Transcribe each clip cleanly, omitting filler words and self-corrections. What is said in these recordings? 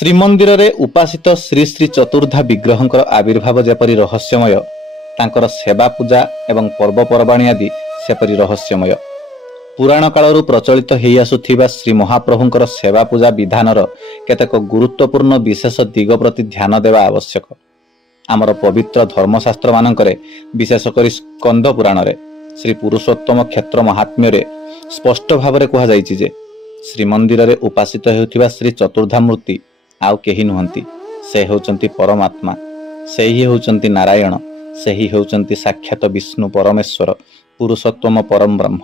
ଶ୍ରୀମନ୍ଦିର ରେ ଉପାସିତ ଶ୍ରୀ ଶ୍ରୀ ଚତୁର୍ଦ୍ଧା ବିଗ୍ରହଙ୍କର ଆବିର୍ଭାବ ଯେପରି ରହସ୍ୟମୟ, ତାଙ୍କର ସେବା ପୂଜା ଏବଂ ପର୍ବପର୍ବାଣୀ ଆଦି ସେପରି ରହସ୍ୟମୟ। ପୁରାଣ କାଳରୁ ପ୍ରଚଳିତ ହୋଇ ଆସୁଥିବା ଶ୍ରୀ ମହାପ୍ରଭୁଙ୍କର ସେବା ପୂଜା ବିଧାନର କେତେକ ଗୁରୁତ୍ୱପୂର୍ଣ୍ଣ ବିଶେଷ ଦିଗ ପ୍ରତି ଧ୍ୟାନ ଦେବା ଆବଶ୍ୟକ। ଆମର ପବିତ୍ର ଧର୍ମଶାସ୍ତ୍ର ମାନଙ୍କରେ, ବିଶେଷ କରି ସ୍କନ୍ଦ ପୁରାଣରେ ଶ୍ରୀ ପୁରୁଷୋତ୍ତମ କ୍ଷେତ୍ର ମହାତ୍ମ୍ୟରେ ସ୍ପଷ୍ଟ ଭାବରେ କୁହାଯାଇଛି ଯେ ଶ୍ରୀମନ୍ଦିରରେ ଉପାସିତ ହେଉଥିବା ଶ୍ରୀ ଚତୁର୍ଦ୍ଧା ମୂର୍ତ୍ତି ଆଉ କେହି ନୁହନ୍ତି, ସେ ହେଉଛନ୍ତି ପରମାତ୍ମା, ସେହି ହେଉଛନ୍ତି ନାରାୟଣ, ସେହି ହେଉଛନ୍ତି ସାକ୍ଷାତ ବିଷ୍ଣୁ ପରମେଶ୍ୱର ପୁରୁଷୋତ୍ତମ ପରମ ବ୍ରହ୍ମ।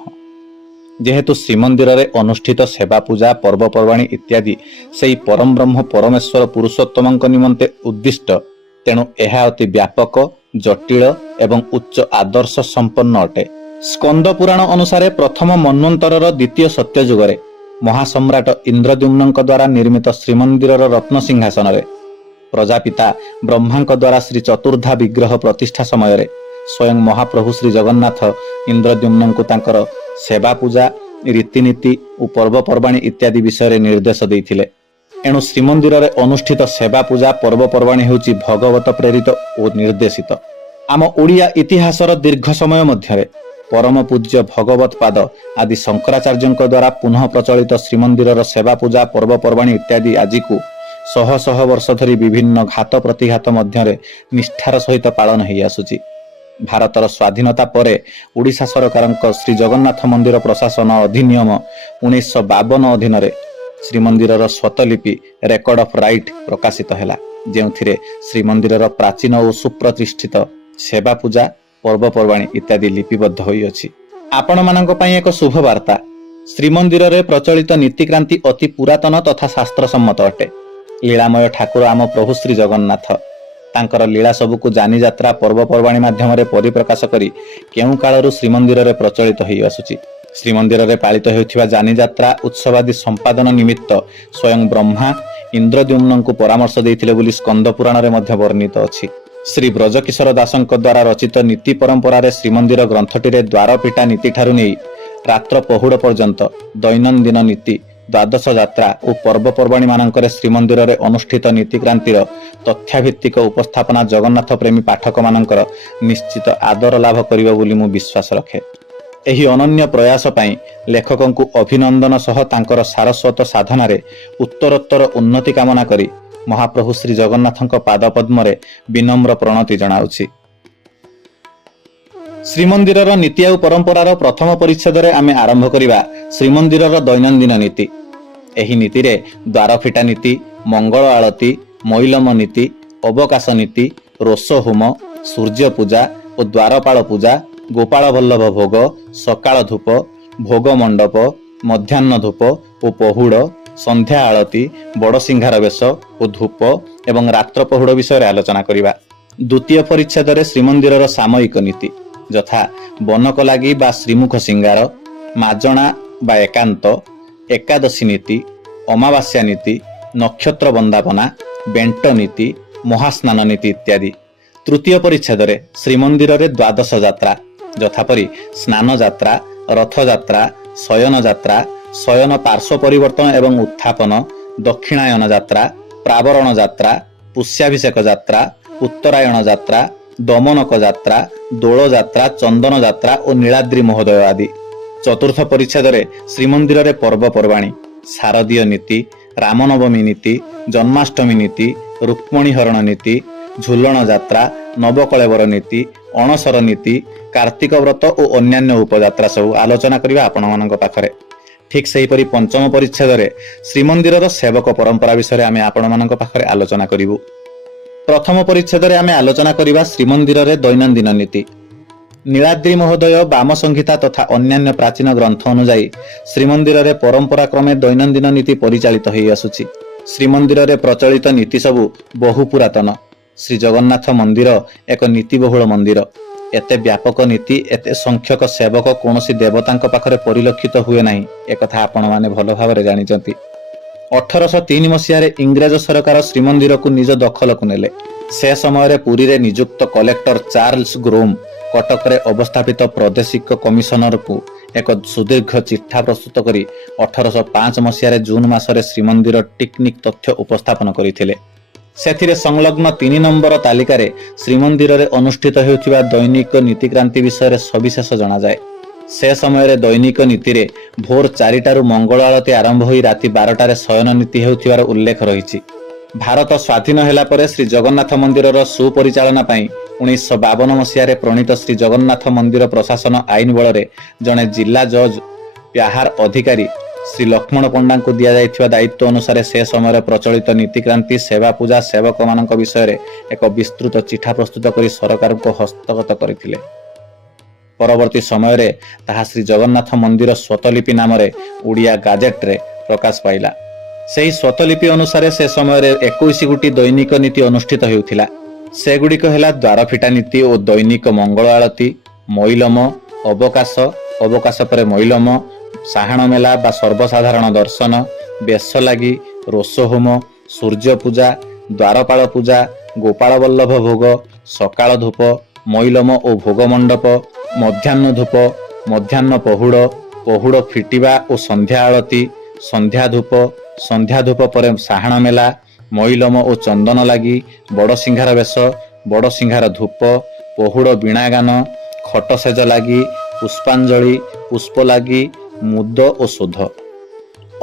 ଯେହେତୁ ଶ୍ରୀମନ୍ଦିରରେ ଅନୁଷ୍ଠିତ ସେବା ପୂଜା ପର୍ବପର୍ବାଣୀ ଇତ୍ୟାଦି ସେହି ପରମ ବ୍ରହ୍ମ ପରମେଶ୍ୱର ପୁରୁଷୋତ୍ତମଙ୍କ ନିମନ୍ତେ ଉଦ୍ଦିଷ୍ଟ, ତେଣୁ ଏହା ଅତି ବ୍ୟାପକ, ଜଟିଳ ଏବଂ ଉଚ୍ଚ ଆଦର୍ଶ ସମ୍ପନ୍ନ ଅଟେ। ସ୍କନ୍ଦ ପୁରାଣ ଅନୁସାରେ ପ୍ରଥମ ମନ୍ୱନ୍ତରର ଦ୍ୱିତୀୟ ସତ୍ୟଯୁଗରେ ମହାସମ୍ରାଟ ଇନ୍ଦ୍ରଦ୍ୟୁମ୍ନଙ୍କ ଦ୍ୱାରା ନିର୍ମିତ ଶ୍ରୀମନ୍ଦିରର ରତ୍ନସିଂହାସନରେ ପ୍ରଜାପିତା ବ୍ରହ୍ମାଙ୍କ ଦ୍ୱାରା ଶ୍ରୀ ଚତୁର୍ଦ୍ଧା ବିଗ୍ରହ ପ୍ରତିଷ୍ଠା ସମୟରେ ସ୍ୱୟଂ ମହାପ୍ରଭୁ ଶ୍ରୀ ଜଗନ୍ନାଥ ଇନ୍ଦ୍ରଦ୍ୟୁମ୍ନଙ୍କୁ ତାଙ୍କର ସେବା ପୂଜା, ରୀତିନୀତି ଓ ପର୍ବପର୍ବାଣୀ ଇତ୍ୟାଦି ବିଷୟରେ ନିର୍ଦ୍ଦେଶ ଦେଇଥିଲେ। ଏଣୁ ଶ୍ରୀମନ୍ଦିରରେ ଅନୁଷ୍ଠିତ ସେବା ପୂଜା ପର୍ବପର୍ବାଣୀ ହେଉଛି ଭଗବତ ପ୍ରେରିତ ଓ ନିର୍ଦ୍ଦେଶିତ। ଆମ ଓଡ଼ିଆ ଇତିହାସର ଦୀର୍ଘ ସମୟ ମଧ୍ୟରେ ପରମ ପୂଜ୍ୟ ଭଗବତ ପାଦ ଆଦି ଶଙ୍କରାଚାର୍ଯ୍ୟଙ୍କ ଦ୍ୱାରା ପୁନଃ ପ୍ରଚଳିତ ଶ୍ରୀମନ୍ଦିରର ସେବା ପୂଜା ପର୍ବପର୍ବାଣୀ ଇତ୍ୟାଦି ଆଜିକୁ ଶହ ଶହ ବର୍ଷ ଧରି ବିଭିନ୍ନ ଘାତ ପ୍ରତିଘାତ ମଧ୍ୟରେ ନିଷ୍ଠାର ସହିତ ପାଳନ ହୋଇ ଆସୁଛି। ଭାରତର ସ୍ୱାଧୀନତା ପରେ ଓଡ଼ିଶା ସରକାରଙ୍କ ଶ୍ରୀ ଜଗନ୍ନାଥ ମନ୍ଦିର ପ୍ରଶାସନ ଅଧିନିୟମ 1952 ଅଧୀନରେ ଶ୍ରୀମନ୍ଦିରର ସ୍ୱତଲିପି ରେକର୍ଡ ଅଫ୍ ରାଇଟ୍ ପ୍ରକାଶିତ ହେଲା, ଯେଉଁଥିରେ ଶ୍ରୀମନ୍ଦିରର ପ୍ରାଚୀନ ଓ ସୁପ୍ରତିଷ୍ଠିତ ସେବା ପୂଜା ପର୍ବପର୍ବାଣୀ ଇତ୍ୟାଦି ଲିପିବଦ୍ଧ ହୋଇଅଛି। ଆପଣମାନଙ୍କ ପାଇଁ ଏକ ଶୁଭବାର୍ତ୍ତା। ଶ୍ରୀମନ୍ଦିରରେ ପ୍ରଚଳିତ ନୀତିକ୍ରାନ୍ତି ଅତି ପୁରାତନ ତଥା ଶାସ୍ତ୍ରସମ୍ମତ ଅଟେ। ଲୀଳାମୟ ଠାକୁର ଆମ ପ୍ରଭୁ ଶ୍ରୀ ଜଗନ୍ନାଥ ତାଙ୍କର ଲୀଳା ସବୁକୁ ଯାନିଯାତ୍ରା ପର୍ବପର୍ବାଣୀ ମାଧ୍ୟମରେ ପରିପ୍ରକାଶ କରି କେଉଁ କାଳରୁ ଶ୍ରୀମନ୍ଦିରରେ ପ୍ରଚଳିତ ହୋଇ ଆସୁଛି। ଶ୍ରୀମନ୍ଦିରରେ ପାଳିତ ହେଉଥିବା ଯାନିଯାତ୍ରା ଉତ୍ସବାଦୀ ସମ୍ପାଦନ ନିମିତ୍ତ ସ୍ୱୟଂ ବ୍ରହ୍ମା ଇନ୍ଦ୍ରଦ୍ୟୁମ୍ନଙ୍କୁ ପରାମର୍ଶ ଦେଇଥିଲେ ବୋଲି ସ୍କନ୍ଦ ପୁରାଣରେ ମଧ୍ୟ ବର୍ଣ୍ଣିତ ଅଛି। ଶ୍ରୀ ବ୍ରଜକିଶୋର ଦାସଙ୍କ ଦ୍ୱାରା ରଚିତ ନୀତି ପରମ୍ପରାରେ ଶ୍ରୀମନ୍ଦିର ଗ୍ରନ୍ଥଟିରେ ଦ୍ୱାରପିଠା ନୀତିଠାରୁ ନେଇ ରାତ୍ର ପହୁଡ଼ ପର୍ଯ୍ୟନ୍ତ ଦୈନନ୍ଦିନ ନୀତି, ଦ୍ୱାଦଶ ଯାତ୍ରା ଓ ପର୍ବପର୍ବାଣୀ ମାନଙ୍କରେ ଶ୍ରୀମନ୍ଦିରରେ ଅନୁଷ୍ଠିତ ନୀତିକ୍ରାନ୍ତିର ତଥ୍ୟଭିତ୍ତିକ ଉପସ୍ଥାପନା ଜଗନ୍ନାଥ ପ୍ରେମୀ ପାଠକ ମାନଙ୍କର ନିଶ୍ଚିତ ଆଦର ଲାଭ କରିବ ବୋଲି ମୁଁ ବିଶ୍ୱାସ ରଖେ। ଏହି ଅନନ୍ୟ ପ୍ରୟାସ ପାଇଁ ଲେଖକଙ୍କୁ ଅଭିନନ୍ଦନ ସହ ତାଙ୍କର ସାରସ୍ୱତ ସାଧନାରେ ଉତ୍ତରୋତ୍ତର ଉନ୍ନତି କାମନା କରି ମହାପ୍ରଭୁ ଶ୍ରୀ ଜଗନ୍ନାଥଙ୍କ ପାଦପଦ୍ମରେ ବିନମ୍ର ପ୍ରଣତି ଜଣାଉଛି। ଶ୍ରୀମନ୍ଦିରର ନୀତି ଆଉ ପରମ୍ପରାର ପ୍ରଥମ ପରିଚ୍ଛେଦରେ ଆମେ ଆରମ୍ଭ କରିବା ଶ୍ରୀମନ୍ଦିରର ଦୈନନ୍ଦିନ ନୀତି। ଏହି ନୀତିରେ ଦ୍ୱାରଫିଟା ନୀତି, ମଙ୍ଗଳ ଆଳତି, ମଇଲମ ନୀତି, ଅବକାଶ ନୀତି, ରୋଷ ହୋମ, ସୂର୍ଯ୍ୟ ପୂଜା ଓ ଦ୍ୱାରପାଳ ପୂଜା, ଗୋପାଳ ବଲ୍ଲଭ ଭୋଗ, ସକାଳ ଧୂପ, ଭୋଗ ମଣ୍ଡପ, ମଧ୍ୟାହ୍ନ ଧୂପ ଓ ପହୁଡ଼, ସନ୍ଧ୍ୟା ଆଳତି, ବଡ଼ସିଂହାର ବେଶ ଓ ଧୂପ ଏବଂ ରାତ୍ର ପହୁଡ଼ ବିଷୟରେ ଆଲୋଚନା କରିବା। ଦ୍ୱିତୀୟ ପରିଚ୍ଛେଦରେ ଶ୍ରୀମନ୍ଦିରର ସାମୟିକ ନୀତି ଯଥା ବନକ ଲାଗି ବା ଶ୍ରୀମୁଖ ସିଙ୍ଗାର, ମାଜଣା ବା ଏକାନ୍ତ, ଏକାଦଶୀ ନୀତି, ଅମାବାସ୍ୟା ନୀତି, ନକ୍ଷତ୍ର ବନ୍ଦାପନା, ବେଣ୍ଟ ନୀତି, ମହାସ୍ନାନ ନୀତି ଇତ୍ୟାଦି। ତୃତୀୟ ପରିଚ୍ଛେଦରେ ଶ୍ରୀମନ୍ଦିରରେ ଦ୍ୱାଦଶ ଯାତ୍ରା ଯଥାପରି ସ୍ନାନ ଯାତ୍ରା, ରଥଯାତ୍ରା, ଶୟନ ଯାତ୍ରା, ଶୟନ ପାର୍ଶ୍ୱ ପରିବର୍ତ୍ତନ ଏବଂ ଉତ୍ଥାପନ, ଦକ୍ଷିଣାୟନ ଯାତ୍ରା, ପ୍ରାବରଣ ଯାତ୍ରା, ପୁଷ୍ୟାଭିଷେକ ଯାତ୍ରା, ଉତ୍ତରାୟଣ ଯାତ୍ରା, ଦମନକ ଯାତ୍ରା, ଦୋଳ ଯାତ୍ରା, ଚନ୍ଦନ ଯାତ୍ରା ଓ ନୀଳାଦ୍ରି ମହୋଦୟ ଆଦି। ଚତୁର୍ଥ ପରିଚ୍ଛେଦରେ ଶ୍ରୀମନ୍ଦିରରେ ପର୍ବପର୍ବାଣୀ, ଶାରଦୀୟ ନୀତି, ରାମନବମୀ ନୀତି, ଜନ୍ମାଷ୍ଟମୀ ନୀତି, ରୁକ୍ମଣୀ ହରଣ ନୀତି, ଝୁଲଣ ଯାତ୍ରା, ନବକଳେବର ନୀତି, ଅଣସର ନୀତି, କାର୍ତ୍ତିକ ବ୍ରତ ଓ ଅନ୍ୟାନ୍ୟ ଉପଯାତ୍ରା ସବୁ ଆଲୋଚନା କରିବା ଆପଣମାନଙ୍କ ପାଖରେ। ଠିକ୍ ସେହିପରି ପଞ୍ଚମ ପରିଚ୍ଛେଦରେ ଶ୍ରୀମନ୍ଦିରର ସେବକ ପରମ୍ପରା ବିଷୟରେ ଆମେ ଆପଣମାନଙ୍କ ପାଖରେ ଆଲୋଚନା କରିବୁ। ପ୍ରଥମ ପରିଚ୍ଛେଦରେ ଆମେ ଆଲୋଚନା କରିବା ଶ୍ରୀମନ୍ଦିରରେ ଦୈନନ୍ଦିନ ନୀତି। ନୀଳାଦ୍ରି ମହୋଦୟ, ବାମ ସଂହିତା ତଥା ଅନ୍ୟାନ୍ୟ ପ୍ରାଚୀନ ଗ୍ରନ୍ଥ ଅନୁଯାୟୀ ଶ୍ରୀମନ୍ଦିରରେ ପରମ୍ପରା କ୍ରମେ ଦୈନନ୍ଦିନ ନୀତି ପରିଚାଳିତ ହୋଇ ଆସୁଛି। ଶ୍ରୀମନ୍ଦିରରେ ପ୍ରଚଳିତ ନୀତି ସବୁ ବହୁ ପୁରାତନ। ଶ୍ରୀ ଜଗନ୍ନାଥ ମନ୍ଦିର ଏକ ନୀତିବହୁଳ ମନ୍ଦିର। ଏତେ ବ୍ୟାପକ ନୀତି, ଏତେ ସଂଖ୍ୟକ ସେବକ କୌଣସି ଦେବତାଙ୍କ ପାଖରେ ପରିଲକ୍ଷିତ ହୁଏ ନାହିଁ, ଏକଥା ଆପଣମାନେ ଭଲ ଭାବରେ ଜାଣିଛନ୍ତି। 1803 ମସିହାରେ ଇଂରେଜ ସରକାର ଶ୍ରୀମନ୍ଦିରକୁ ନିଜ ଦଖଲକୁ ନେଲେ। ସେ ସମୟରେ ପୁରୀରେ ନିଯୁକ୍ତ କଲେକ୍ଟର ଚାର୍ଲସ ଗ୍ରୋମ୍ କଟକରେ ଅବସ୍ଥାପିତ ପ୍ରାଦେଶିକ କମିଶନରକୁ ଏକ ସୁଦୀର୍ଘ ଚିଠା ପ୍ରସ୍ତୁତ କରି 1805 ମସିହାରେ ଜୁନ ମାସରେ ଶ୍ରୀମନ୍ଦିର ଟିକନିକ ତଥ୍ୟ ଉପସ୍ଥାପନ କରିଥିଲେ। ସେଥିରେ ସଂଲଗ୍ନ 3 ନମ୍ବର ତାଲିକାରେ ଶ୍ରୀମନ୍ଦିରରେ ଅନୁଷ୍ଠିତ ହେଉଥିବା ଦୈନିକ ନୀତିକ୍ରାନ୍ତି ବିଷୟରେ ସବିଶେଷ ଜଣାଯାଏ। ସେ ସମୟରେ ଦୈନିକ ନୀତିରେ ଭୋର 4ଟାରୁ ମଙ୍ଗଳ ଆଳତି ଆରମ୍ଭ ହୋଇ ରାତି 12ଟାରେ ଶୟନ ନୀତି ହେଉଥିବାର ଉଲ୍ଲେଖ ରହିଛି। ଭାରତ ସ୍ୱାଧୀନ ହେଲା ପରେ ଶ୍ରୀ ଜଗନ୍ନାଥ ମନ୍ଦିରର ସୁପରିଚାଳନା ପାଇଁ 1952 ମସିହାରେ ପ୍ରଣୀତ ଶ୍ରୀ ଜଗନ୍ନାଥ ମନ୍ଦିର ପ୍ରଶାସନ ଆଇନ ବଳରେ ଜଣେ ଜିଲ୍ଲା ଜଜ୍ ପ୍ୟାହାର ଅଧିକାରୀ ଶ୍ରୀ ଲକ୍ଷ୍ମଣ ପଣ୍ଡାଙ୍କୁ ଦିଆଯାଇଥିବା ଦାୟିତ୍ୱ ଅନୁସାରେ ସେ ସମୟରେ ପ୍ରଚଳିତ ନୀତିକ୍ରାନ୍ତି ସେବା ପୂଜା ସେବକମାନଙ୍କ ବିଷୟରେ ଏକ ବିସ୍ତୃତ ଚିଠା ପ୍ରସ୍ତୁତ କରି ସରକାରଙ୍କୁ ହସ୍ତଗତ କରିଥିଲେ। ପରବର୍ତ୍ତୀ ସମୟରେ ତାହା ଶ୍ରୀ ଜଗନ୍ନାଥ ମନ୍ଦିର ସ୍ୱତଲିପି ନାମରେ ଓଡ଼ିଆ ଗାଜେଟରେ ପ୍ରକାଶ ପାଇଲା। ସେହି ସ୍ୱତଲିପି ଅନୁସାରେ ସେ ସମୟରେ 21 ଗୋଟି ଦୈନିକ ନୀତି ଅନୁଷ୍ଠିତ ହେଉଥିଲା। ସେଗୁଡ଼ିକ ହେଲା ଦ୍ୱାରଫିଟା ନୀତି ଓ ଦୈନିକ ମଙ୍ଗଳ ଆଳତି, ମଇଲମ, ଅବକାଶ, ଅବକାଶ ପରେ ମଇଲମ, ସାହାଣ ମେଲା ବା ସର୍ବସାଧାରଣ ଦର୍ଶନ, ବେଶ ଲାଗି, ରୋଷ ହୋମ, ସୂର୍ଯ୍ୟ ପୂଜା, ଦ୍ୱାରପାଳ ପୂଜା, ଗୋପାଳ ବଲ୍ଲଭ ଭୋଗ, ସକାଳ ଧୂପ, ମଇଲମ ଓ ଭୋଗ ମଣ୍ଡପ, ମଧ୍ୟାହ୍ନ ଧୂପ, ମଧ୍ୟାହ୍ନ ପହୁଡ଼, ପହୁଡ଼ ଫିଟିବା ଓ ସନ୍ଧ୍ୟା ଆଳତି, ସନ୍ଧ୍ୟା ଧୂପ, ସନ୍ଧ୍ୟା ଧୂପ ପରେ ସାହାଣ ମେଲା, ମଇଲମ ଓ ଚନ୍ଦନ ଲାଗି, ବଡ଼ସିଂହାର ବେଶ, ବଡ଼ସିଂହାର ଧୂପ, ପହୁଡ଼ ବୀଣାଗାନ, ଖଟସେଜ ଲାଗି, ପୁଷ୍ପାଞ୍ଜଳି, ପୁଷ୍ପ ଲାଗି, ମୁଦ ଓ ଶୋଧ।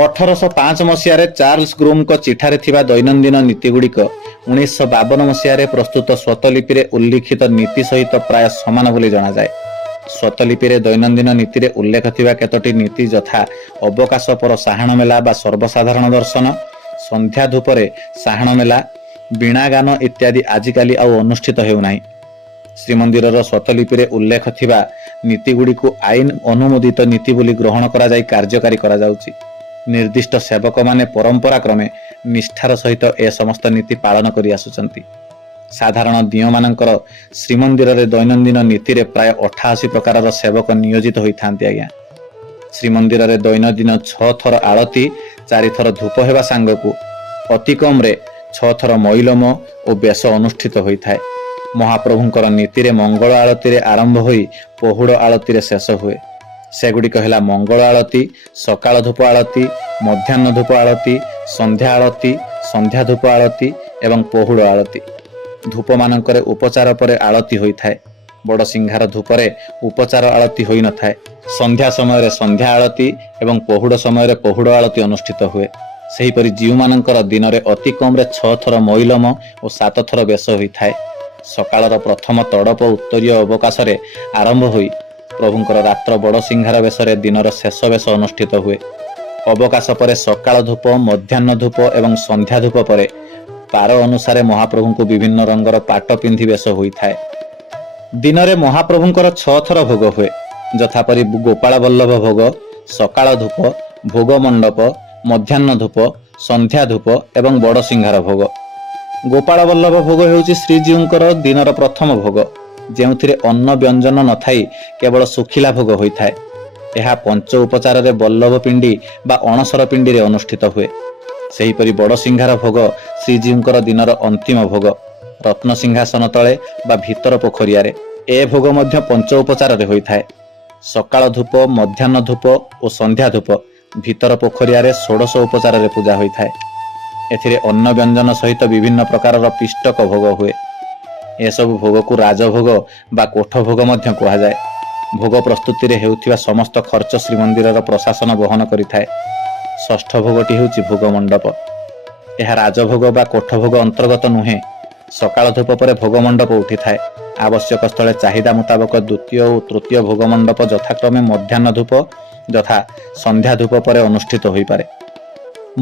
1805 ମସିହାରେ ଚାର୍ଲସ ଗ୍ରୁମଙ୍କ ଚିଠାରେ ଥିବା ଦୈନନ୍ଦିନ ନୀତିଗୁଡ଼ିକ 1952 ମସିହାରେ ପ୍ରସ୍ତୁତ ସ୍ୱତଲିପିରେ ଉଲ୍ଲିଖିତ ନୀତି ସହିତ ପ୍ରାୟ ସମାନ ବୋଲି ଜଣାଯାଏ। ସ୍ୱତଲିପିରେ ଦୈନନ୍ଦିନ ନୀତିରେ ଉଲ୍ଲେଖ ଥିବା କେତୋଟି ନୀତି ଯଥା ଅବକାଶ ପର ସାହାଣ ମେଲା ବା ସର୍ବସାଧାରଣ ଦର୍ଶନ, ସନ୍ଧ୍ୟା ଧୂପରେ ସାହାଣ ମେଲା, ବୀଣାଗାନ ଇତ୍ୟାଦି ଆଜିକାଲି ଆଉ ଅନୁଷ୍ଠିତ ହେଉନାହିଁ। ଶ୍ରୀମନ୍ଦିରର ସ୍ୱତଲିପିରେ ଉଲ୍ଲେଖ ଥିବା ନୀତିଗୁଡ଼ିକୁ ଆଇନ ଅନୁମୋଦିତ ନୀତି ବୋଲି ଗ୍ରହଣ କରାଯାଇ କାର୍ଯ୍ୟକାରୀ କରାଯାଉଛି। ନିର୍ଦ୍ଦିଷ୍ଟ ସେବକମାନେ ପରମ୍ପରା କ୍ରମେ ନିଷ୍ଠାର ସହିତ ଏ ସମସ୍ତ ନୀତି ପାଳନ କରି ଆସୁଛନ୍ତି। ସାଧାରଣ ଦିଅଁମାନଙ୍କର ଶ୍ରୀମନ୍ଦିରରେ ଦୈନନ୍ଦିନ ନୀତିରେ ପ୍ରାୟ 88 ପ୍ରକାରର ସେବକ ନିୟୋଜିତ ହୋଇଥାନ୍ତି। ଆଜ୍ଞା, ଶ୍ରୀମନ୍ଦିରରେ ଦୈନନ୍ଦିନ 6 ଥର ଆଳତି, 4 ଥର ଧୂପ ହେବା ସାଙ୍ଗକୁ ଅତି କମ୍ରେ 6 ଥର ମଇଲମ ଓ ବେଶ ଅନୁଷ୍ଠିତ ହୋଇଥାଏ। ମହାପ୍ରଭୁଙ୍କର ନୀତିରେ ମଙ୍ଗଳ ଆଳତିରେ ଆରମ୍ଭ ହୋଇ ପହୁଡ଼ ଆଳତିରେ ଶେଷ ହୁଏ। ସେଗୁଡ଼ିକ ହେଲା ମଙ୍ଗଳ ଆଳତି, ସକାଳ ଧୂପ ଆଳତି, ମଧ୍ୟାହ୍ନ ଧୂପ ଆଳତି, ସନ୍ଧ୍ୟା ଆଳତି, ସନ୍ଧ୍ୟା ଧୂପ ଆଳତି ଏବଂ ପହୁଡ଼ ଆଳତି। ଧୂପମାନଙ୍କରେ ଉପଚାର ପରେ ଆଳତି ହୋଇଥାଏ। ବଡ଼ସିଂହାର ଧୂପରେ ଉପଚାର ଆଳତି ହୋଇନଥାଏ। ସନ୍ଧ୍ୟା ସମୟରେ ସନ୍ଧ୍ୟା ଆଳତି ଏବଂ ପହୁଡ଼ ସମୟରେ ପହୁଡ଼ ଆଳତି ଅନୁଷ୍ଠିତ ହୁଏ। ସେହିପରି ଜୀଉମାନଙ୍କର ଦିନରେ ଅତି କମ୍ରେ 6 ଥର ମଇଲମ ଓ 7 ଥର ବେଶ ହୋଇଥାଏ। ସକାଳର ପ୍ରଥମ ତଡ଼ପ ଉତ୍ତରୀୟ ଅବକାଶରେ ଆରମ୍ଭ ହୋଇ ପ୍ରଭୁଙ୍କର ରାତ୍ର ବଡ଼ସିଂହାର ବେଶରେ ଦିନର ଶେଷ ବେଶ ଅନୁଷ୍ଠିତ ହୁଏ। ଅବକାଶ ପରେ ସକାଳ ଧୂପ, ମଧ୍ୟାହ୍ନ ଧୂପ ଏବଂ ସନ୍ଧ୍ୟା ଧୂପ ପରେ ବାର ଅନୁସାରେ ମହାପ୍ରଭୁଙ୍କୁ ବିଭିନ୍ନ ରଙ୍ଗର ପାଟ ପିନ୍ଧି ବେଶ ହୋଇଥାଏ। ଦିନରେ ମହାପ୍ରଭୁଙ୍କର 6 ଥର ଭୋଗ ହୁଏ, ଯଥାପରି ଗୋପାଳ ବଲ୍ଲଭ ଭୋଗ, ସକାଳ ଧୂପ, ଭୋଗ ମଣ୍ଡପ, ମଧ୍ୟାହ୍ନ ଧୂପ, ସନ୍ଧ୍ୟା ଧୂପ ଏବଂ ବଡ଼ସିଂହାର ଭୋଗ। ଗୋପାଳ ବଲ୍ଲଭ ଭୋଗ ହେଉଛି ଶ୍ରୀଜୀଉଙ୍କର ଦିନର ପ୍ରଥମ ଭୋଗ, ଯେଉଁଥିରେ ଅନ୍ନ ବ୍ୟଞ୍ଜନ ନଥାଇ କେବଳ ଶୁଖିଲା ଭୋଗ ହୋଇଥାଏ। ଏହା ପଞ୍ଚ ଉପଚାରରେ ବଲ୍ଲଭ ପିଣ୍ଡି ବା ଅଣସର ପିଣ୍ଡିରେ ଅନୁଷ୍ଠିତ ହୁଏ। ସେହିପରି ବଡ଼ସିଂହାର ଭୋଗ ଶ୍ରୀଜୀଉଙ୍କର ଦିନର ଅନ୍ତିମ ଭୋଗ, ରତ୍ନସିଂହାସନ ତଳେ ବା ଭିତର ପୋଖରିଆରେ। ଏ ଭୋଗ ମଧ୍ୟ ପଞ୍ଚ ଉପଚାରରେ ହୋଇଥାଏ। ସକାଳ ଧୂପ, ମଧ୍ୟାହ୍ନ ଧୂପ ଓ ସନ୍ଧ୍ୟା ଧୂପ ଭିତର ପୋଖରିଆରେ ଷୋଡ଼ଶ ଉପଚାରରେ ପୂଜା ହୋଇଥାଏ। ଏଥିରେ ଅନ୍ନ ବ୍ୟଞ୍ଜନ ସହିତ ବିଭିନ୍ନ ପ୍ରକାରର ପିଷ୍ଟକ ଭୋଗ ହୁଏ। ଏସବୁ ଭୋଗକୁ ରାଜଭୋଗ ବା କୋଠ ଭୋଗ ମଧ୍ୟ କୁହାଯାଏ। ଭୋଗ ପ୍ରସ୍ତୁତିରେ ହେଉଥିବା ସମସ୍ତ ଖର୍ଚ୍ଚ ଶ୍ରୀମନ୍ଦିରର ପ୍ରଶାସନ ବହନ କରିଥାଏ। ଷଷ୍ଠ ଭୋଗଟି ହେଉଛି ଭୋଗ ମଣ୍ଡପ। ଏହା ରାଜଭୋଗ ବା କୋଠ ଭୋଗ ଅନ୍ତର୍ଗତ ନୁହେଁ। ସକାଳ ଧୂପ ପରେ ଭୋଗ ମଣ୍ଡପ ଉଠିଥାଏ। ଆବଶ୍ୟକ ସ୍ଥଳେ ଚାହିଦା ମୁତାବକ ଦ୍ୱିତୀୟ ଓ ତୃତୀୟ ଭୋଗ ମଣ୍ଡପ ଯଥାକ୍ରମେ ମଧ୍ୟାହ୍ନ ଧୂପ ଯଥା ସନ୍ଧ୍ୟା ଧୂପ ପରେ ଅନୁଷ୍ଠିତ ହୋଇପାରେ।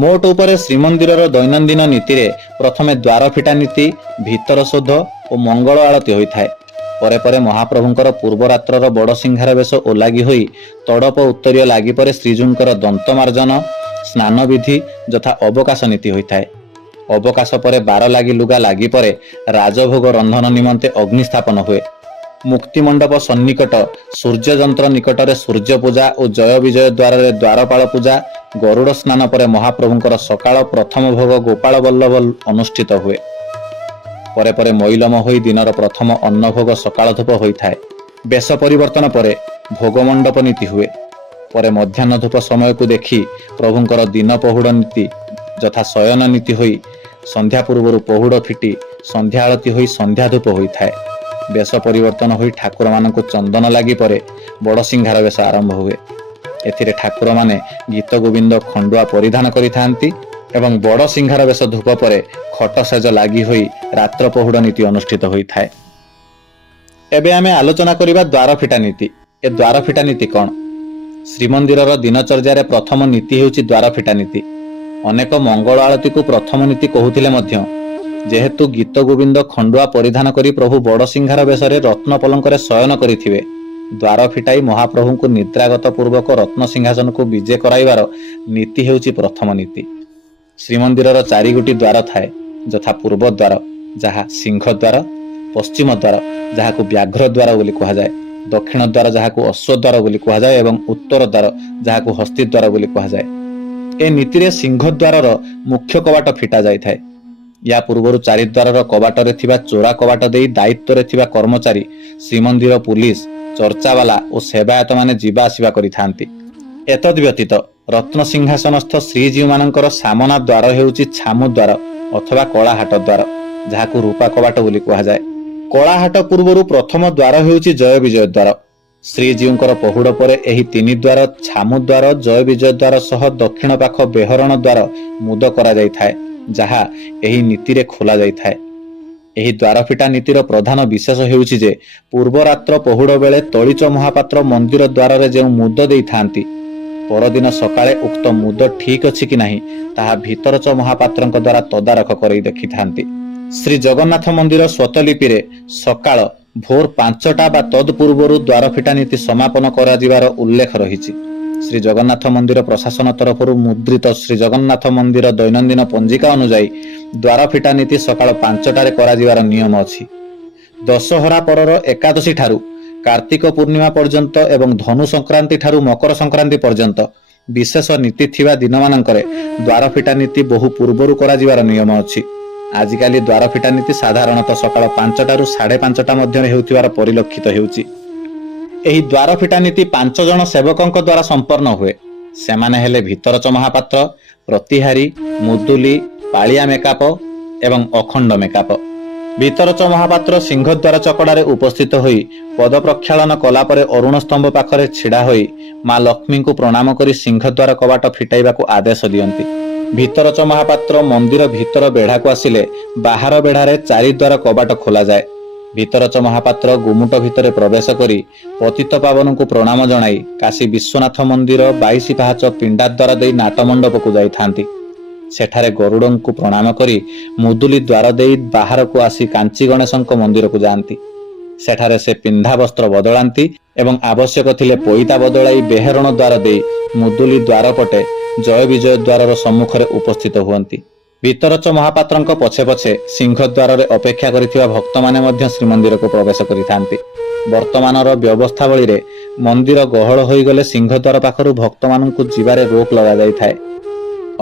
ମୋଟ ଉପରେ ଶ୍ରୀମନ୍ଦିରର ଦୈନନ୍ଦିନ ନୀତିରେ ପ୍ରଥମେ ଦ୍ୱାରଫିଟା ନୀତି, ଭିତର ଶୋଧ ଓ ମଙ୍ଗଳ ଆଳତି ହୋଇଥାଏ। ପରେ ପରେ ମହାପ୍ରଭୁଙ୍କର ପୂର୍ବରାତ୍ରର ବଡ଼ସିଂହାର ବେଶ ଓଲାଗି ହୋଇ ତଡ଼ପ ଉତ୍ତରୀୟ ଲାଗି ପରେ ଶ୍ରୀଜୀଉଙ୍କର ଦନ୍ତମାର୍ଜନ, ସ୍ନାନ ବିଧି ଯଥା ଅବକାଶ ନୀତି ହୋଇଥାଏ। ଅବକାଶ ପରେ 12 ଲାଗି ଲୁଗା ଲାଗି ପରେ ରାଜଭୋଗ ରନ୍ଧନ ନିମନ୍ତେ ଅଗ୍ନି ସ୍ଥାପନ ହୁଏ। ମୁକ୍ତିମଣ୍ଡପ ସନ୍ନିକଟ ସୂର୍ଯ୍ୟଯନ୍ତ୍ର ନିକଟରେ ସୂର୍ଯ୍ୟ ପୂଜା ଓ ଜୟ ବିଜୟ ଦ୍ୱାରରେ ଦ୍ୱାରପାଳ ପୂଜା, ଗରୁଡ଼ ସ୍ନାନ ପରେ ମହାପ୍ରଭୁଙ୍କର ସକାଳ ପ୍ରଥମ ଭୋଗ ଗୋପାଳ ବଲ୍ଲଭ ଅନୁଷ୍ଠିତ ହୁଏ। ପରେ ପରେ ମଇଲମ ହୋଇ ଦିନର ପ୍ରଥମ ଅନ୍ନଭୋଗ ସକାଳ ଧୂପ ହୋଇଥାଏ। ବେଶ ପରିବର୍ତ୍ତନ ପରେ ଭୋଗ ମଣ୍ଡପ ନୀତି ହୁଏ। ପରେ ମଧ୍ୟାହ୍ନ ଧୂପ ସମୟକୁ ଦେଖି ପ୍ରଭୁଙ୍କର ଦିନ ପହୁଡ଼ ନୀତି ଯଥା ଶୟନ ନୀତି ହୋଇ ସନ୍ଧ୍ୟା ପୂର୍ବରୁ ପହୁଡ଼ ଫିଟି ସନ୍ଧ୍ୟା ଆଳତି ହୋଇ ସନ୍ଧ୍ୟା ଧୂପ ହୋଇଥାଏ। ବେଶ ପରିବର୍ତ୍ତନ ହୋଇ ଠାକୁରମାନଙ୍କୁ ଚନ୍ଦନ ଲାଗି ପରେ ବଡ଼ସିଂହାର ବେଶ ଆରମ୍ଭ ହୁଏ। ଏଥିରେ ଠାକୁରମାନେ ଗୀତ ଗୋବିନ୍ଦ ଖଣ୍ଡୁଆ ପରିଧାନ କରିଥାନ୍ତି ଏବଂ ବଡ଼ସିଂହାର ବେଶ ଧୂପ ପରେ ଖଟ ସେଜ ଲାଗି ହୋଇ ରାତ୍ର ପହୁଡ଼ ନୀତି ଅନୁଷ୍ଠିତ ହୋଇଥାଏ। ଏବେ ଆମେ ଆଲୋଚନା କରିବା ଦ୍ୱାର ଫିଟା ନୀତି। ଏ ଦ୍ୱାର ଫିଟା ନୀତି କ'ଣ? ଶ୍ରୀମନ୍ଦିରର ଦିନଚର୍ଯ୍ୟାରେ ପ୍ରଥମ ନୀତି ହେଉଛି ଦ୍ୱାର ଫିଟା ନୀତି। ଅନେକ ମଙ୍ଗଳ ଆଳତୀକୁ ପ୍ରଥମ ନୀତି କହୁଥିଲେ ମଧ୍ୟ ଯେହେତୁ ଗୀତ ଗୋବିନ୍ଦ ଖଣ୍ଡୁଆ ପରିଧାନ କରି ପ୍ରଭୁ ବଡ଼ସିଂହାର ବେଶରେ ରତ୍ନ ପଲଙ୍କରେ ଶୟନ କରିଥିବେ, ଦ୍ୱାର ଫିଟାଇ ମହାପ୍ରଭୁଙ୍କୁ ନିଦ୍ରାଗତ ପୂର୍ବକ ରତ୍ନ ସିଂହାସନକୁ ବିଜେ କରାଇବାର ନୀତି ହେଉଛି ପ୍ରଥମ ନୀତି। ଶ୍ରୀମନ୍ଦିରର 4ଗୋଟି ଦ୍ୱାର ଥାଏ, ଯଥା ପୂର୍ବ ଦ୍ୱାର ଯାହା ସିଂହ ଦ୍ୱାର, ପଶ୍ଚିମ ଦ୍ୱାର ଯାହାକୁ ବ୍ୟାଘ୍ର ଦ୍ୱାର ବୋଲି କୁହାଯାଏ, ଦକ୍ଷିଣ ଦ୍ୱାର ଯାହାକୁ ଅଶ୍ୱଦ୍ୱାର ବୋଲି କୁହାଯାଏ ଏବଂ ଉତ୍ତର ଦ୍ୱାର ଯାହାକୁ ହସ୍ତି ଦ୍ୱାର ବୋଲି କୁହାଯାଏ। ଏ ନୀତିରେ ସିଂହ ଦ୍ୱାରର ମୁଖ୍ୟ କବାଟ ଫିଟା ଯାଇଥାଏ। ୟା ପୂର୍ବରୁ 4 ଦ୍ୱାରର କବାଟରେ ଥିବା ଚୋରା କବାଟ ଦେଇ ଦାୟିତ୍ୱରେ ଥିବା କର୍ମଚାରୀ, ଶ୍ରୀମନ୍ଦିର ପୁଲିସ, ଚର୍ଚ୍ଚାବାଲା ଓ ସେବାୟତମାନେ ଯିବା ଆସିବା କରିଥାନ୍ତି। ଏତଦ୍ ବ୍ୟତୀତ ରତ୍ନ ସିଂହାସନସ୍ଥ ଶ୍ରୀଜୀଉମାନଙ୍କର ସାମନା ଦ୍ୱାର ହେଉଛି ଛାମୁ ଦ୍ୱାର ଅଥବା କଳାହାଟ ଦ୍ୱାର, ଯାହାକୁ ରୂପା କବାଟ ବୋଲି କୁହାଯାଏ। କଳାହାଟ ପୂର୍ବରୁ ପ୍ରଥମ ଦ୍ୱାର ହେଉଛି ଜୟ ବିଜୟ ଦ୍ୱାର। ଶ୍ରୀଜୀଉଙ୍କର ପହୁଡ଼ ପରେ ଏହି 3 ଦ୍ୱାର ଛାମୁ ଦ୍ୱାର, ଜୟ ବିଜୟ ଦ୍ୱାର ସହ ଦକ୍ଷିଣ ପାଖ ବେହରଣ ଦ୍ୱାର ମୁଦ କରାଯାଇଥାଏ, ଯାହା ଏହି ନୀତିରେ ଖୋଲା ଯାଇଥାଏ। ଏହି ଦ୍ୱାର ଫିଟା ନୀତିର ପ୍ରଧାନ ବିଶେଷ ହେଉଛି ଯେ ପୂର୍ବ ରାତ୍ର ପହୁଡ଼ ବେଳେ ତଳିଚ ମହାପାତ୍ର ମନ୍ଦିର ଦ୍ୱାରରେ ଯେଉଁ ମୁଦ ଦେଇଥାନ୍ତି, ପରଦିନ ସକାଳେ ଉକ୍ତ ମୁଦ ଠିକ୍ ଅଛି କି ନାହିଁ ତାହା ଭିତରଚ ମହାପାତ୍ରଙ୍କ ଦ୍ୱାରା ତଦାରଖ କରି ଦେଖିଥାନ୍ତି। ଶ୍ରୀ ଜଗନ୍ନାଥ ମନ୍ଦିର ସ୍ୱତଲିପିରେ ସକାଳ ଭୋର 5ଟା ବା ତଦ୍ ପୂର୍ବରୁ ଦ୍ୱାର ଫିଟା ନୀତି ସମାପନ କରାଯିବାର ଉଲ୍ଲେଖ ରହିଛି। ଶ୍ରୀ ଜଗନ୍ନାଥ ମନ୍ଦିର ପ୍ରଶାସନ ତରଫରୁ ମୁଦ୍ରିତ ଶ୍ରୀ ଜଗନ୍ନାଥ ମନ୍ଦିର ଦୈନନ୍ଦିନ ପଞ୍ଜିକା ଅନୁଯାୟୀ ଦ୍ୱାର ଫିଟା ନୀତି ସକାଳ 5ଟାରେ କରାଯିବାର ନିୟମ ଅଛି। ଦଶହରା ପରର ଏକାଦଶୀ ଠାରୁ କାର୍ତ୍ତିକ ପୂର୍ଣ୍ଣିମା ପର୍ଯ୍ୟନ୍ତ ଏବଂ ଧନୁ ସଂକ୍ରାନ୍ତି ଠାରୁ ମକର ସଂକ୍ରାନ୍ତି ପର୍ଯ୍ୟନ୍ତ ବିଶେଷ ନୀତି ଥିବା ଦିନମାନଙ୍କରେ ଦ୍ୱାର ଫିଟା ନୀତି ବହୁ ପୂର୍ବରୁ କରାଯିବାର ନିୟମ ଅଛି। ଆଜିକାଲି ଦ୍ୱାର ଫିଟା ନୀତି ସାଧାରଣତଃ ସକାଳ 5ଟାରୁ 5:30 ମଧ୍ୟରେ ହେଉଥିବାର ପରିଲକ୍ଷିତ ହେଉଛି। ଏହି ଦ୍ୱାର ଫିଟା ନୀତି 5 ଜଣ ସେବକଙ୍କ ଦ୍ୱାରା ସମ୍ପନ୍ନ ହୁଏ। ସେମାନେ ହେଲେ ଭିତରଚ ମହାପାତ୍ର, ପ୍ରତିହାରୀ, ମୁଦୁଲି, ପାଳିଆ ମେକାପ ଏବଂ ଅଖଣ୍ଡ ମେକାପ। ଭିତରଚ ମହାପାତ୍ର ସିଂହଦ୍ୱାର ଚକଡ଼ାରେ ଉପସ୍ଥିତ ହୋଇ ପଦ ପ୍ରକ୍ଷାଳନ କଲା ପରେ ଅରୁଣ ସ୍ତମ୍ଭ ପାଖରେ ଛିଡ଼ା ହୋଇ ମା ଲକ୍ଷ୍ମୀଙ୍କୁ ପ୍ରଣାମ କରି ସିଂହଦ୍ୱାର କବାଟ ଫିଟାଇବାକୁ ଆଦେଶ ଦିଅନ୍ତି। ଭିତରଚ ମହାପାତ୍ର ମନ୍ଦିର ଭିତର ବେଢ଼ାକୁ ଆସିଲେ ବାହାର ବେଢ଼ାରେ 4 ଦ୍ୱାର କବାଟ ଖୋଲାଯାଏ। ଭିତରଚ ମହାପାତ୍ର ଗୁମୁଟ ଭିତରେ ପ୍ରବେଶ କରି ପତିତ ପାବନଙ୍କୁ ପ୍ରଣାମ ଜଣାଇ କାଶୀ ବିଶ୍ୱନାଥ ମନ୍ଦିର 22 ପାହାଚ ପିଣ୍ଡାଦ୍ୱାର ଦେଇ ନାଟମଣ୍ଡପକୁ ଯାଇଥାନ୍ତି। ସେଠାରେ ଗରୁଡ଼ଙ୍କୁ ପ୍ରଣାମ କରି ମୁଦୁଲି ଦ୍ୱାର ଦେଇ ବାହାରକୁ ଆସି କାଞ୍ଚି ଗଣେଶଙ୍କ ମନ୍ଦିରକୁ ଯାଆନ୍ତି। ସେଠାରେ ସେ ପିନ୍ଧା ବସ୍ତ୍ର ବଦଳାନ୍ତି ଏବଂ ଆବଶ୍ୟକ ଥିଲେ ପଇତା ବଦଳାଇ ବେହେରଣ ଦ୍ୱାର ଦେଇ ମୁଦୁଲି ଦ୍ୱାର ପଟେ ଜୟ ବିଜୟ ଦ୍ୱାରର ସମ୍ମୁଖରେ ଉପସ୍ଥିତ ହୁଅନ୍ତି। ଭିତରଚ ମହାପାତ୍ରଙ୍କ ପଛେ ପଛେ ସିଂହଦ୍ୱାରରେ ଅପେକ୍ଷା କରିଥିବା ଭକ୍ତମାନେ ମଧ୍ୟ ଶ୍ରୀମନ୍ଦିରକୁ ପ୍ରବେଶ କରିଥାନ୍ତି। ବର୍ତ୍ତମାନର ବ୍ୟବସ୍ଥାବଳୀରେ ମନ୍ଦିର ଗହଳ ହୋଇଗଲେ ସିଂହଦ୍ୱାର ପାଖରୁ ଭକ୍ତମାନଙ୍କୁ ଯିବାରେ ରୋକ ଲଗାଯାଇଥାଏ।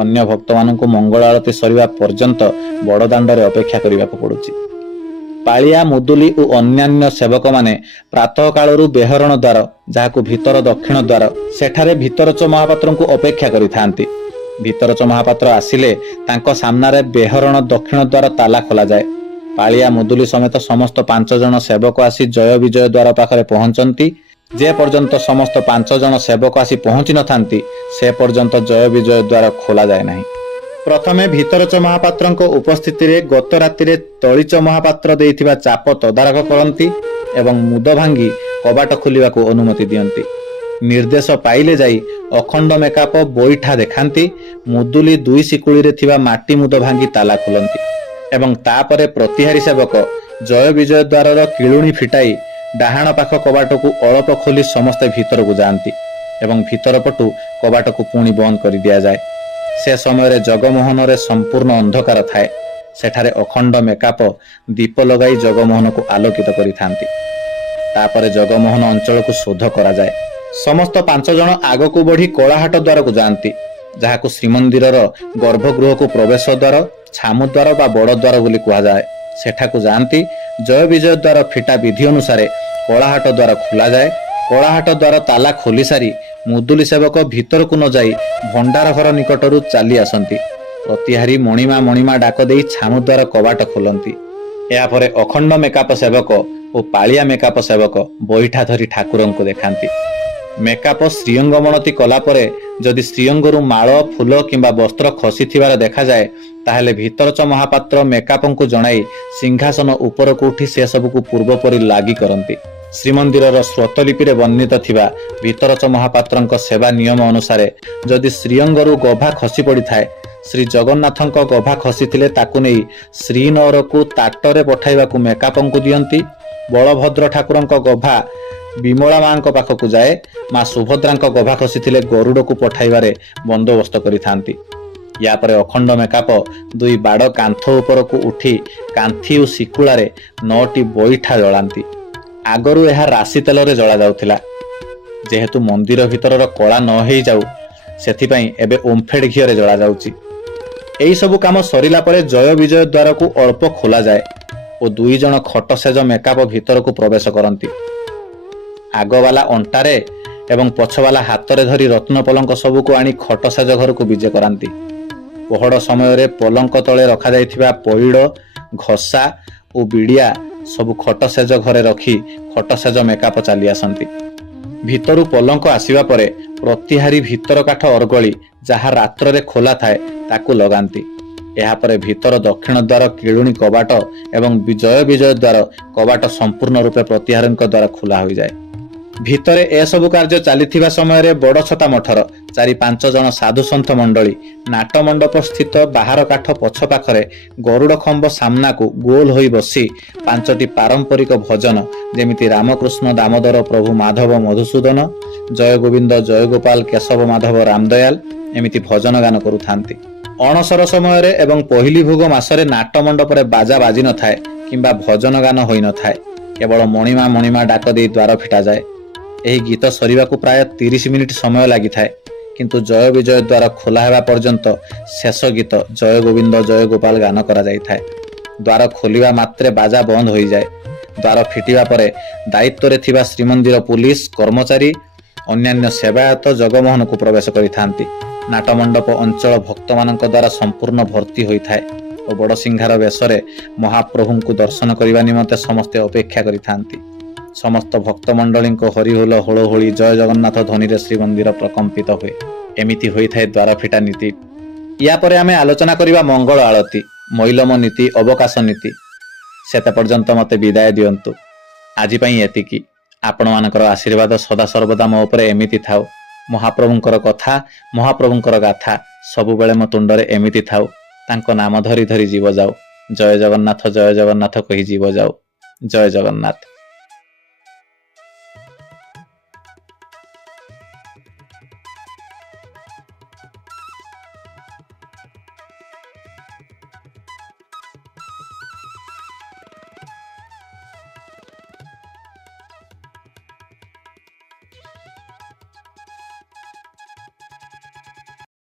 ଅନ୍ୟ ଭକ୍ତମାନଙ୍କୁ ମଙ୍ଗଳ ଆଳତୀ ସରିବା ପର୍ଯ୍ୟନ୍ତ ବଡ଼ଦାଣ୍ଡରେ ଅପେକ୍ଷା କରିବାକୁ ପଡୁଛି। ପାଳିଆ, ମୁଦୁଲି ଓ ଅନ୍ୟାନ୍ୟ ସେବକମାନେ ପ୍ରାତଃ କାଳରୁ ବେହରଣ ଦ୍ୱାର, ଯାହାକୁ ଭିତର ଦକ୍ଷିଣ ଦ୍ୱାର, ସେଠାରେ ଭିତରଚ ମହାପାତ୍ରଙ୍କୁ ଅପେକ୍ଷା କରିଥାନ୍ତି। ଭିତରଚ ମହାପାତ୍ର ଆସିଲେ ତାଙ୍କ ସାମ୍ନାରେ ବେହରଣ ଦକ୍ଷିଣ ଦ୍ୱାର ତାଲା ଖୋଲାଯାଏ। ପାଳିଆ, ମୁଦୁଲି ସମେତ ସମସ୍ତ 5 ଜଣ ସେବକ ଆସି ଜୟ ବିଜୟ ଦ୍ୱାର ପାଖରେ ପହଞ୍ଚନ୍ତି। ଯେ ପର୍ଯ୍ୟନ୍ତ ସମସ୍ତ 5 ଜଣ ସେବକ ଆସି ପହଞ୍ଚି ନଥାନ୍ତି ସେ ପର୍ଯ୍ୟନ୍ତ ଜୟ ବିଜୟ ଦ୍ୱାର ଖୋଲାଯାଏ ନାହିଁ। ପ୍ରଥମେ ଭିତରଚ ମହାପାତ୍ରଙ୍କ ଉପସ୍ଥିତିରେ ଗତ ରାତିରେ ତଳିଚ ମହାପାତ୍ର ଦେଇଥିବା ଚାପ ତଦାରଖ କରନ୍ତି ଏବଂ ମୁଦ ଭାଙ୍ଗି କବାଟ ଖୋଲିବାକୁ ଅନୁମତି ଦିଅନ୍ତି। ନିର୍ଦ୍ଦେଶ ପାଇଲେ ଯାଇ ଅଖଣ୍ଡ ମେକାପ ବୋଇଠା ଦେଖାନ୍ତି। ମୁଦୁଲି 2 ଶିକୁଳିରେ ଥିବା ମାଟି ମୁଦ ଭାଙ୍ଗି ତାଲା ଖୋଲନ୍ତି ଏବଂ ତାପରେ ପ୍ରତିହାରୀ ସେବକ ଜୟ ବିଜୟ ଦ୍ୱାରର କିଳୁଣି ଫିଟାଇ ଡାହାଣ ପାଖ କବାଟକୁ ଅଳପ ଖୋଲି ସମସ୍ତେ ଭିତରକୁ ଯାଆନ୍ତି ଏବଂ ଭିତର ପଟୁ କବାଟକୁ ପୁଣି ବନ୍ଦ କରି ଦିଆଯାଏ। ସେ ସମୟରେ ଜଗମୋହନରେ ସମ୍ପୂର୍ଣ୍ଣ ଅନ୍ଧକାର ଥାଏ। ସେଠାରେ ଅଖଣ୍ଡ ମେକାପ ଦୀପ ଲଗାଇ ଜଗମୋହନକୁ ଆଲୋକିତ କରିଥାନ୍ତି। ତାପରେ ଜଗମୋହନ ଅଞ୍ଚଳକୁ ଶୋଧ କରାଯାଏ। ସମସ୍ତ 5 ଜଣ ଆଗକୁ ବଢି କଳାହାଟ ଦ୍ୱାରକୁ ଯାଆନ୍ତି, ଯାହାକୁ ଶ୍ରୀମନ୍ଦିରର ଗର୍ଭଗୃହକୁ ପ୍ରବେଶ ଦ୍ୱାର, ଛାମୁ ଦ୍ୱାର ବା ବଡ଼ ଦ୍ୱାର ବୋଲି କୁହାଯାଏ। ସେଠାକୁ ଯାଆନ୍ତି। ଜୟ ବିଜୟ ଦ୍ୱାର ଫିଟା ବିଧି ଅନୁସାରେ କଳାହାଟ ଦ୍ୱାର ଖୋଲାଯାଏ। କଳାହାଟ ଦ୍ୱାର ତାଲା ଖୋଲି ସାରି ମୁଦୁଲି ସେବକ ଭିତରକୁ ନ ଯାଇ ଭଣ୍ଡାର ଘର ନିକଟରୁ ଚାଲି ଆସନ୍ତି। ପ୍ରତିହାରୀ ମଣିମା ମଣିମା ଡାକ ଦେଇ ଛାମୁଦ୍ୱାର କବାଟ ଖୋଲନ୍ତି। ଏହାପରେ ଅଖଣ୍ଡ ମେକାପ ସେବକ ଓ ପାଳିଆ ମେକାପ ସେବକ ବଇଠା ଧରି ଠାକୁରଙ୍କୁ ଦେଖାନ୍ତି। ମେକାପ ଶ୍ରୀଅଙ୍ଗ ମଣତି କଲା ପରେ ଯଦି ଶ୍ରୀଅଙ୍ଗରୁ ମାଳ, ଫୁଲ କିମ୍ବା ବସ୍ତ୍ର ଖସିଥିବାର ଦେଖାଯାଏ, ତାହେଲେ ଭିତରଚ ମହାପାତ୍ର ମେକାପଙ୍କୁ ଜଣାଇ ସିଂହାସନ ଉପରକୁ ଉଠି ସେସବୁକୁ ପୂର୍ବପରି ଲାଗି କରନ୍ତି। ଶ୍ରୀମନ୍ଦିରର ସ୍ରୋତଲିପିରେ ବର୍ଣ୍ଣିତ ଥିବା ଭିତରଚ ମହାପାତ୍ରଙ୍କ ସେବା ନିୟମ ଅନୁସାରେ ଯଦି ଶ୍ରୀଅଙ୍ଗରୁ ଗଭା ଖସି ପଡ଼ିଥାଏ, ଶ୍ରୀ ଜଗନ୍ନାଥଙ୍କ ଗଭା ଖସିଥିଲେ ତାକୁ ନେଇ ଶ୍ରୀନଅରକୁ ତାଟରେ ପଠାଇବାକୁ ମେକାପଙ୍କୁ ଦିଅନ୍ତି। ବଳଭଦ୍ର ଠାକୁରଙ୍କ ଗଭା ବିମଳା ମାଙ୍କ ପାଖକୁ ଯାଏ। ମା ସୁଭଦ୍ରାଙ୍କ ଗଭା ଖସିଥିଲେ ଗରୁଡ଼କୁ ପଠାଇବାରେ ବନ୍ଦୋବସ୍ତ କରିଥାନ୍ତି। ୟାପରେ ଅଖଣ୍ଡ ମେକାପ ଦୁଇ ବାଡ଼ କାନ୍ଥ ଉପରକୁ ଉଠି କାନ୍ଥି ଓ ଶିକୁଳାରେ 9ଟି ବଇଠା ଜଳାନ୍ତି। ଆଗରୁ ଏହା ରାଶି ତେଲରେ ଜଳାଯାଉଥିଲା। ଯେହେତୁ ମନ୍ଦିର ଭିତରର କଳା ନ ହେଇଯାଉ, ସେଥିପାଇଁ ଏବେ ଓମ୍ଫେଡ୍ ଘିଅରେ ଜଳାଯାଉଛି। ଏହି ସବୁ କାମ ସରିଲା ପରେ ଜୟ ବିଜୟ ଦ୍ୱାରକୁ ଅଳ୍ପ ଖୋଲାଯାଏ ଓ 2 ଜଣ ଖଟସେଜ ମେକାପ ଭିତରକୁ ପ୍ରବେଶ କରନ୍ତି। ଆଗବାଲା ଅଣ୍ଟାରେ ଏବଂ ପଛବାଲା ହାତରେ ଧରି ରତ୍ନ ପଲଙ୍କ ସବୁକୁ ଆଣି ଖଟସେଜ ଘରକୁ ବିଜେ କରାନ୍ତି। ପହଡ଼ ସମୟରେ ପଲଙ୍କ ତଳେ ରଖାଯାଇଥିବା ପଇଡ଼, ଘଷା ଓ ବିଡ଼ିଆ ସବୁ ଖଟସେଜ ଘରେ ରଖି ଖଟସେଜ ମେକାପ ଚାଲି ଆସନ୍ତି। ଭିତରୁ ପଲଙ୍କ ଆସିବା ପରେ ପ୍ରତିହାରୀ ଭିତର କାଠ ଅରଗଳି ଯାହା ରାତ୍ରରେ ଖୋଲା ଥାଏ ତାକୁ ଲଗାନ୍ତି। ଏହାପରେ ଭିତର ଦକ୍ଷିଣ ଦ୍ୱାର, କିଳୁଣୀ କବାଟ ଏବଂ ଜୟ ବିଜୟ ଦ୍ୱାର କବାଟ ସମ୍ପୂର୍ଣ୍ଣ ରୂପେ ପ୍ରତିହାରୀଙ୍କ ଦ୍ୱାରା ଖୋଲା ହୋଇଯାଏ। ଭିତରେ ଏସବୁ କାର୍ଯ୍ୟ ଚାଲିଥିବା ସମୟରେ ବଡ଼ଛତା ମଠର 4-5 ଜଣ ସାଧୁସନ୍ଥ ମଣ୍ଡଳୀ ନାଟ ମଣ୍ଡପ ସ୍ଥିତ ବାହାର କାଠ ପଛ ପାଖରେ ଗରୁଡ଼ ଖମ୍ବ ସାମ୍ନାକୁ ଗୋଲ ହୋଇ ବସି 5ଟି ପାରମ୍ପରିକ ଭଜନ ଯେମିତି ରାମକୃଷ୍ଣ ଦାମୋଦର ପ୍ରଭୁ ମାଧବ ମଧୁସୂଦନ, ଜୟ ଗୋବିନ୍ଦ ଜୟ ଗୋପାଳ କେଶବ ମାଧବ ରାମଦୟାଲ ଏମିତି ଭଜନ ଗାନ କରୁଥାନ୍ତି। ଅଣସର ସମୟରେ ଏବଂ ପହିଲି ଭୋଗ ମାସରେ ନାଟ ମଣ୍ଡପରେ ବାଜା ବାଜି ନଥାଏ କିମ୍ବା ଭଜନ ଗାନ ହୋଇନଥାଏ। କେବଳ ମଣିମା ମଣିମା ଡାକ ଦେଇ ଦ୍ୱାର ଫିଟାଯାଏ। ଏହି ଗୀତ ସରିବାକୁ ପ୍ରାୟ 30 ମିନିଟ୍ ସମୟ ଲାଗିଥାଏ, କିନ୍ତୁ ଜୟ ବିଜୟ ଦ୍ୱାର ଖୋଲା ହେବା ପର୍ଯ୍ୟନ୍ତ ଶେଷ ଗୀତ ଜୟ ଗୋବିନ୍ଦ ଜୟ ଗୋପାଳ ଗାନ କରାଯାଇଥାଏ। ଦ୍ୱାର ଖୋଲିବା ମାତ୍ରେ ବାଜା ବନ୍ଦ ହୋଇଯାଏ। ଦ୍ୱାର ଫିଟିବା ପରେ ଦାୟିତ୍ୱରେ ଥିବା ଶ୍ରୀମନ୍ଦିର ପୁଲିସ କର୍ମଚାରୀ ଅନ୍ୟାନ୍ୟ ସେବାୟତ ଜଗମୋହନକୁ ପ୍ରବେଶ କରିଥାନ୍ତି। ନାଟମଣ୍ଡପ ଅଞ୍ଚଳ ଭକ୍ତମାନଙ୍କ ଦ୍ୱାରା ସମ୍ପୂର୍ଣ୍ଣ ଭର୍ତ୍ତି ହୋଇଥାଏ ଓ ବଡ଼ସିଂହାର ବେଶରେ ମହାପ୍ରଭୁଙ୍କୁ ଦର୍ଶନ କରିବା ନିମନ୍ତେ ସମସ୍ତେ ଅପେକ୍ଷା କରିଥାନ୍ତି। ସମସ୍ତ ଭକ୍ତମଣ୍ଡଳୀଙ୍କ ହରିହୋଲ ହୋଳହୋଳି ଜୟ ଜଗନ୍ନାଥ ଧ୍ୱନିରେ ଶ୍ରୀମନ୍ଦିର ପ୍ରକମ୍ପିତ ହୁଏ। ଏମିତି ହୋଇଥାଏ ଦ୍ୱାର ଫିଟା ନୀତି। ୟାପରେ ଆମେ ଆଲୋଚନା କରିବା ମଙ୍ଗଳ ଆଳତି, ମଇଲମ ନୀତି, ଅବକାଶ ନୀତି। ସେତେ ପର୍ଯ୍ୟନ୍ତ ମୋତେ ବିଦାୟ ଦିଅନ୍ତୁ। ଆଜି ପାଇଁ ଏତିକି। ଆପଣମାନଙ୍କର ଆଶୀର୍ବାଦ ସଦାସର୍ବଦା ମୋ ଉପରେ ଏମିତି ଥାଉ। ମହାପ୍ରଭୁଙ୍କର କଥା, ମହାପ୍ରଭୁଙ୍କର ଗାଥା ସବୁବେଳେ ମୋ ତୁଣ୍ଡରେ ଏମିତି ଥାଉ। ତାଙ୍କ ନାମ ଧରି ଧରି ଜୀବ ଯାଉ। ଜୟ ଜଗନ୍ନାଥ କହି ଜୀବ ଯାଉ। ଜୟ ଜଗନ୍ନାଥ।